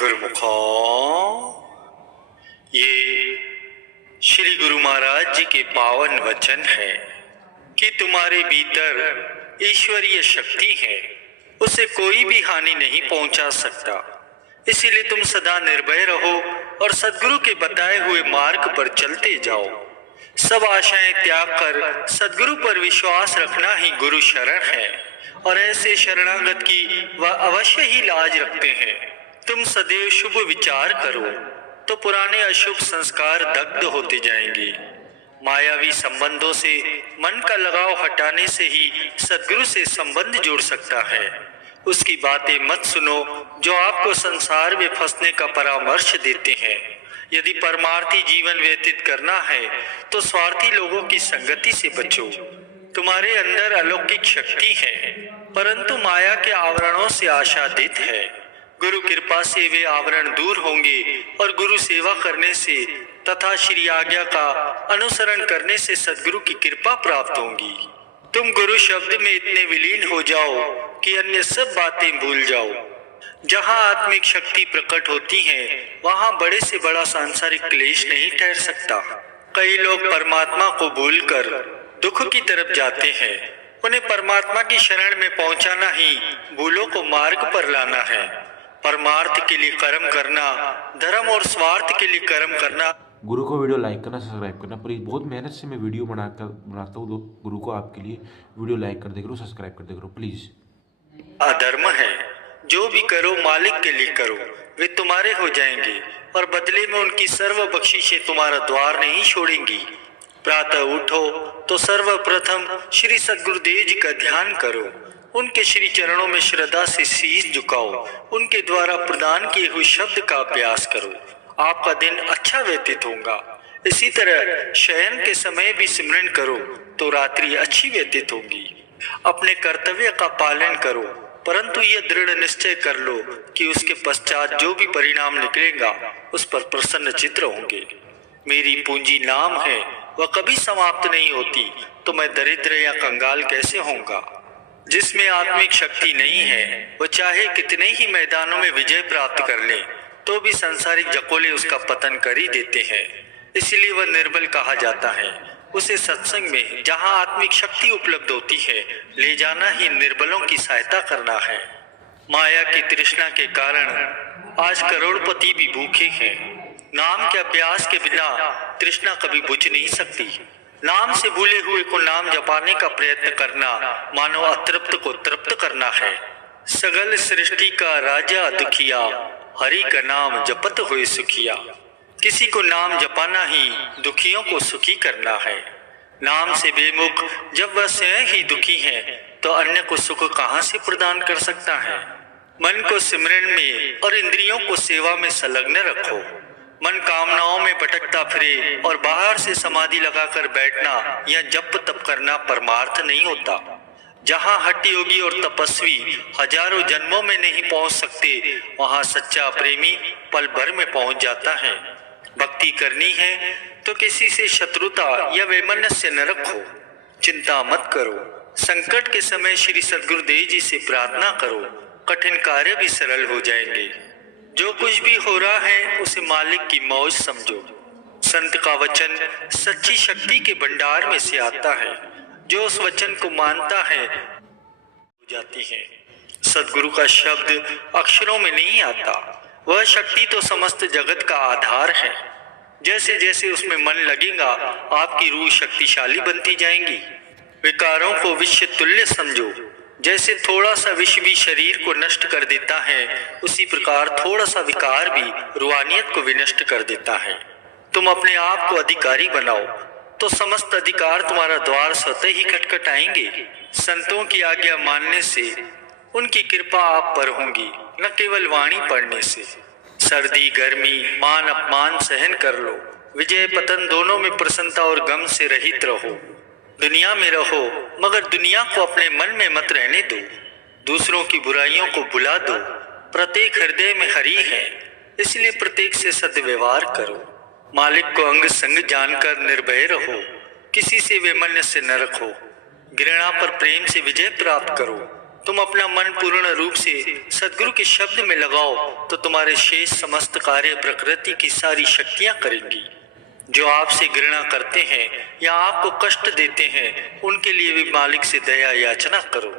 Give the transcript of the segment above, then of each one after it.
गुरुमुखों, ये श्री गुरु महाराज जी के पावन वचन है कि तुम्हारे भीतर ईश्वरीय शक्ति है, उसे कोई भी हानि नहीं पहुंचा सकता। इसीलिए तुम सदा निर्भय रहो और सद्गुरु के बताए हुए मार्ग पर चलते जाओ। सब आशाएं त्याग कर सद्गुरु पर विश्वास रखना ही गुरु शरण है और ऐसे शरणागत की वह अवश्य ही लाज रखते हैं। तुम सदैव शुभ विचार करो तो पुराने अशुभ संस्कार दग्ध होते जाएंगे। मायावी संबंधों से मन का लगाव हटाने से ही सद्गुरु से संबंध जुड़ सकता है। उसकी बातें मत सुनो जो आपको संसार में फंसने का परामर्श देते हैं। यदि परमार्थी जीवन व्यतीत करना है तो स्वार्थी लोगों की संगति से बचो। तुम्हारे अंदर अलौकिक शक्ति है, परंतु माया के आवरणों से आच्छादित है। गुरु कृपा से वे आवरण दूर होंगे और गुरु सेवा करने से तथा श्री आज्ञा का अनुसरण करने से सद्गुरु की कृपा प्राप्त होगी। तुम गुरु शब्द में इतने विलीन हो जाओ कि अन्य सब बातें भूल जाओ। जहाँ आत्मिक शक्ति प्रकट होती है वहाँ बड़े से बड़ा सांसारिक क्लेश नहीं ठहर सकता। कई लोग परमात्मा को भूलकर दुख की तरफ जाते हैं। उन्हें परमात्मा की शरण में पहुंचाना ही भूलों को मार्ग पर लाना है। परमार्थ के लिए कर्म करना, धर्म और स्वार्थ के लिए कर्म करना। गुरु को वीडियो लाइक करना, सब्सक्राइब करना। प्लीज़, बहुत मेहनत से मैं वीडियो बनाता हूँ गुरु को आपके लिए। वीडियो लाइक कर दे करो, सब्सक्राइब कर दे करो प्लीज़। अधर्म है, जो भी करो मालिक के लिए करो, वे तुम्हारे हो जाएंगे और बदले में उनकी सर्व बख्शिशें तुम्हारा द्वार नहीं छोड़ेंगी। प्रातः उठो तो सर्वप्रथम श्री सद्गुरुदेव जी का ध्यान करो। उनके श्री चरणों में श्रद्धा से शीश झुकाओ। उनके द्वारा प्रदान किए हुए शब्द का अभ्यास करो। आपका दिन अच्छा व्यतीत होगा। इसी तरह शयन के समय भी सिमरन करो तो रात्रि अच्छी व्यतीत होगी। अपने कर्तव्य का पालन करो, परंतु यह दृढ़ निश्चय कर लो कि उसके पश्चात जो भी परिणाम निकलेगा उस पर प्रसन्न चित्त होंगे। मेरी पूंजी नाम है, वह कभी समाप्त नहीं होती, तो मैं दरिद्र या कंगाल कैसे होऊंगा। जिसमें आत्मिक शक्ति नहीं है वह चाहे कितने ही मैदानों में विजय प्राप्त कर ले तो भी सांसारिक जकोले उसका पतन कर ही देते हैं। इसलिए वह निर्बल कहा जाता है। उसे सत्संग में जहाँ आत्मिक शक्ति उपलब्ध होती है ले जाना ही निर्बलों की सहायता करना है। माया की तृष्णा के कारण आज करोड़पति भी भूखे हैं। नाम के अभ्यास के बिना तृष्णा कभी बुझ नहीं सकती। नाम से भूले हुए को नाम जपाने का प्रयत्न करना मानो अतृप्त को तृप्त करना है। सगल सृष्टि का राजा दुखिया, हरि का नाम जपत हुए सुखिया। किसी को नाम जपाना ही दुखियों को सुखी करना है। नाम से बेमुख जब वह स्वयं ही दुखी है तो अन्य को सुख कहाँ से प्रदान कर सकता है। मन को सिमरन में और इंद्रियों को सेवा में संलग्न रखो। मन कामनाओं में भटकता फिरे और बाहर से समाधि लगाकर बैठना या जप तप करना परमार्थ नहीं होता। जहाँ हठ योगी और तपस्वी हजारों जन्मों में नहीं पहुँच सकते, वहाँ सच्चा प्रेमी पल भर में पहुँच जाता है। भक्ति करनी है तो किसी से शत्रुता या वैमनस्य न रखो। चिंता मत करो। संकट के समय श्री सद्गुरुदेव जी से प्रार्थना करो, कठिन कार्य भी सरल हो जाएंगे। जो कुछ भी हो रहा है उसे मालिक की मौज समझो। संत का वचन सच्ची शक्ति के भंडार में से आता है। जो उस वचन को मानता है हो जाती है। सद्गुरु का शब्द अक्षरों में नहीं आता, वह शक्ति तो समस्त जगत का आधार है। जैसे जैसे उसमें मन लगेगा आपकी रूह शक्तिशाली बनती जाएंगी। विकारों को विष तुल्य समझो। जैसे थोड़ा सा विष भी शरीर को नष्ट कर देता है, उसी प्रकार थोड़ा सा विकार भी रूहानियत को विनष्ट कर देता है। तुम अपने आप को अधिकारी बनाओ तो समस्त अधिकार तुम्हारा द्वार स्वतः ही खटखटाएंगे। संतों की आज्ञा मानने से उनकी कृपा आप पर होगी, न केवल वाणी पढ़ने से। सर्दी गर्मी मान अपमान सहन कर लो। विजय पतन दोनों में प्रसन्नता और गम से रहित रहो। दुनिया में रहो मगर दुनिया को अपने मन में मत रहने दो। दूसरों की बुराइयों को भुला दो। प्रत्येक हृदय में हरि है, इसलिए प्रत्येक से सद्व्यवहार करो। मालिक को अंग संग जानकर निर्भय रहो। किसी से वैमनस्य न रखो। घृणा पर प्रेम से विजय प्राप्त करो। तुम अपना मन पूर्ण रूप से सद्गुरु के शब्द में लगाओ तो तुम्हारे शेष समस्त कार्य प्रकृति की सारी शक्तियां करेंगी। जो आपसे घृणा करते हैं या आपको कष्ट देते हैं उनके लिए भी मालिक से दया याचना करो।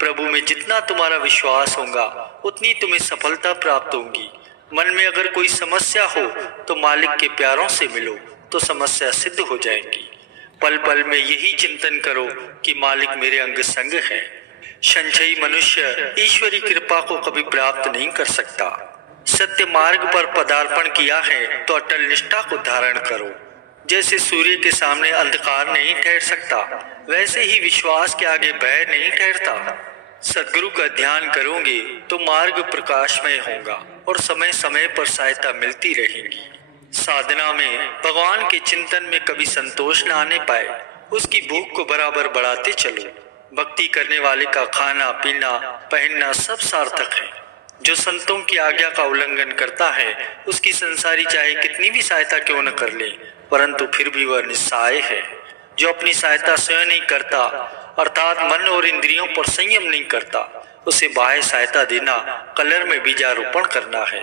प्रभु में जितना तुम्हारा विश्वास होगा उतनी तुम्हें सफलता प्राप्त होगी। मन में अगर कोई समस्या हो तो मालिक के प्यारों से मिलो तो समस्या सिद्ध हो जाएगी। पल पल में यही चिंतन करो कि मालिक मेरे अंग संग है। संशयी मनुष्य ईश्वरी कृपा को कभी प्राप्त नहीं कर सकता। सत्य मार्ग पर पदार्पण किया है तो अटल निष्ठा को धारण करो। जैसे सूर्य के सामने अंधकार नहीं ठहर सकता, वैसे ही विश्वास के आगे भय नहीं ठहरता। सद्गुरु का ध्यान करोगे तो मार्ग प्रकाशमय होगा और समय समय पर सहायता मिलती रहेगी। साधना में भगवान के चिंतन में कभी संतोष न आने पाए, उसकी भूख को बराबर बढ़ाते चलो। भक्ति करने वाले का खाना पीना पहनना सब सार्थक है। जो संतों की आज्ञा का उल्लंघन करता है उसकी संसारी चाहे कितनी भी सहायता क्यों न कर ले, परंतु फिर भी वह निस्सहाय है। जो अपनी सहायता स्वयं नहीं करता अर्थात मन और इंद्रियों पर संयम नहीं करता, उसे बाह्य सहायता देना कलर में बीजारोपण करना है।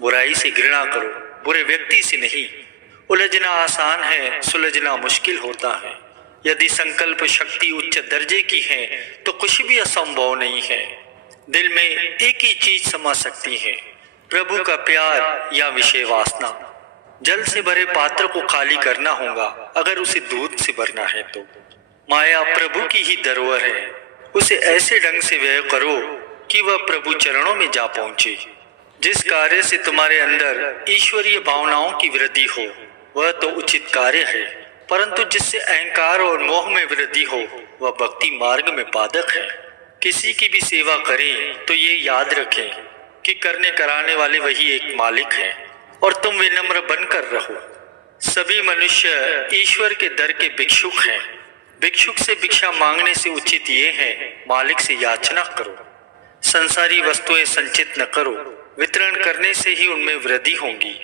बुराई से घृणा करो, बुरे व्यक्ति से नहीं। उलझना आसान है, सुलझना मुश्किल होता है। यदि संकल्प शक्ति उच्च दर्जे की है तो कुछ भी असंभव नहीं है। दिल में एक ही चीज समा सकती है, प्रभु का प्यार या विषय वासना। जल से भरे पात्र को खाली करना होगा अगर उसे दूध से भरना है तो। माया प्रभु की ही धरोहर है, उसे ऐसे ढंग से व्यय करो कि वह प्रभु चरणों में जा पहुंचे। जिस कार्य से तुम्हारे अंदर ईश्वरीय भावनाओं की वृद्धि हो वह तो उचित कार्य है, परंतु जिससे अहंकार और मोह में वृद्धि हो वह भक्ति मार्ग में बाधक है। किसी की भी सेवा करें तो ये याद रखें कि करने कराने वाले वही एक मालिक है और तुम विनम्र बनकर रहो। सभी मनुष्य ईश्वर के दर के भिक्षुक हैं। भिक्षुक से भिक्षा मांगने से उचित ये है मालिक से याचना करो। संसारी वस्तुएं संचित न करो, वितरण करने से ही उनमें वृद्धि होगी।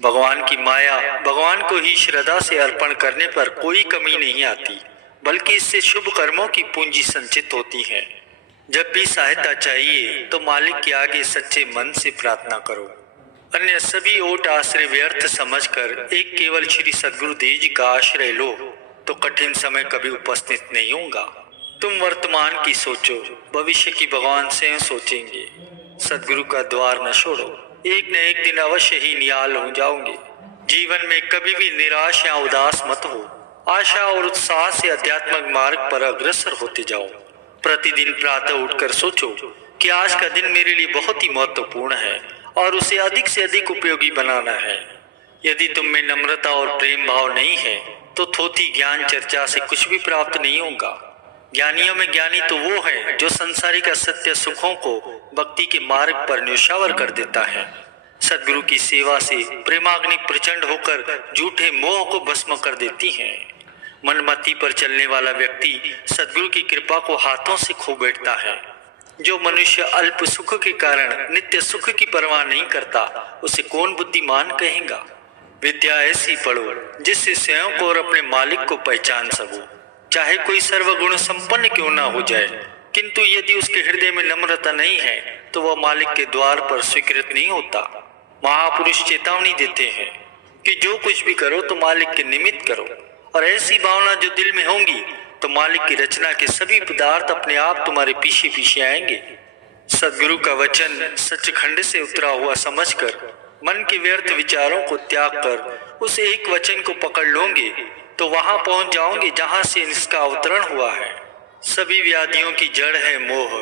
भगवान की माया भगवान को ही श्रद्धा से अर्पण करने पर कोई कमी नहीं आती, बल्कि इससे शुभ कर्मों की पूंजी संचित होती है। जब भी सहायता चाहिए तो मालिक के आगे सच्चे मन से प्रार्थना करो। अन्य सभी ओट आश्रय व्यर्थ समझकर एक केवल श्री सद्गुरुदेव जी का आश्रय लो तो कठिन समय कभी उपस्थित नहीं होगा। तुम वर्तमान की सोचो, भविष्य की भगवान स्वयं सोचेंगे। सद्गुरु का द्वार न छोड़ो, एक न एक दिन अवश्य ही निहाल हो जाओगे। जीवन में कभी भी निराश या उदास मत हो, आशा और उत्साह से आध्यात्मिक मार्ग पर अग्रसर होते जाओ। प्रतिदिन प्रातः उठकर सोचो कि आज का दिन मेरे लिए बहुत ही महत्वपूर्ण है और उसे अधिक से अधिक उपयोगी बनाना है। यदि तुम में नम्रता और प्रेम भाव नहीं है तो थोथी ज्ञान चर्चा से कुछ भी प्राप्त नहीं होगा। ज्ञानियों में ज्ञानी तो वो है जो संसारिक असत्य सुखों को भक्ति के मार्ग पर न्योछावर कर देता है। सद्गुरु की सेवा से प्रेमाग्नि प्रचंड होकर झूठे मोह को भस्म कर देती है। मनमति पर चलने वाला व्यक्ति सद्गुरु की कृपा को हाथों से खो बैठता है। जो मनुष्य अल्प सुख के कारण नित्य सुख की परवाह नहीं करता उसे कौन बुद्धिमान कहेगा। विद्या ऐसी पढ़ो जिससे स्वयं को और अपने मालिक को पहचान सको। चाहे कोई सर्वगुण संपन्न क्यों ना हो जाए, किंतु यदि उसके हृदय में नम्रता नहीं है तो वह मालिक के द्वार पर स्वीकृत नहीं होता। महापुरुष चेतावनी देते हैं कि जो कुछ भी करो तो मालिक के निमित्त करो, और ऐसी भावना जो दिल में होंगी तो मालिक की रचना के सभी पदार्थ अपने आप तुम्हारे पीछे पीछे आएंगे। सद्गुरु का वचन सचखंड से उतरा हुआ समझकर मन के व्यर्थ विचारों को त्याग कर उस एक वचन को पकड़ लोगे तो वहां पहुंच जाओगे जहां से इसका अवतरण हुआ है। सभी व्याधियों की जड़ है मोह।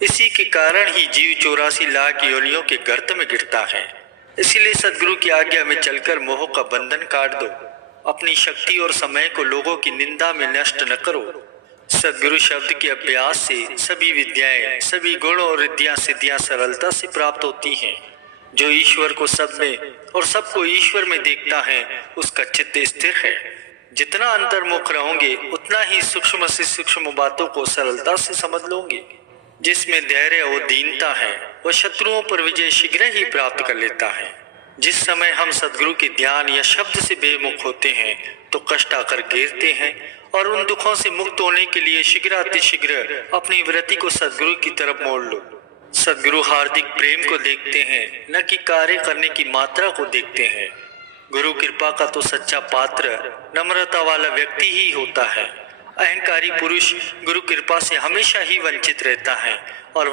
इसी के कारण ही जीव 84 लाख योनियों के गर्त में गिरता है। इसीलिए सद्गुरु की आज्ञा में चलकर मोह का बंधन काट दो। अपनी शक्ति और समय को लोगों की निंदा में नष्ट न करो। सद्गुरु शब्द के अभ्यास से सभी विद्याएं, सभी गुण और रिद्धियां सिद्धियां सरलता से प्राप्त होती हैं। जो ईश्वर को सब में और सबको ईश्वर में देखता है उसका चित्त स्थिर है। जितना अंतर्मुख रहोगे उतना ही सूक्ष्म से सूक्ष्म बातों को सरलता से समझ लोगे। जिसमें धैर्य और दीनता है वह शत्रुओं पर विजय शीघ्र ही प्राप्त कर लेता है। जिस समय हम सद्गुरु के ध्यान या शब्द से बेमुख होते हैं तो कष्ट आकर घेरते हैं और उन दुखों से मुक्त होने के लिए शीघ्र अपनी वृत्ति को सदगुरु की तरफ मोड़ लो। सदगुरु हार्दिक प्रेम को देखते हैं, न कि कार्य करने की मात्रा को देखते हैं। गुरु कृपा का तो सच्चा पात्र नम्रता वाला व्यक्ति ही होता है। अहंकारी पुरुष गुरु कृपा से हमेशा ही वंचित रहता है और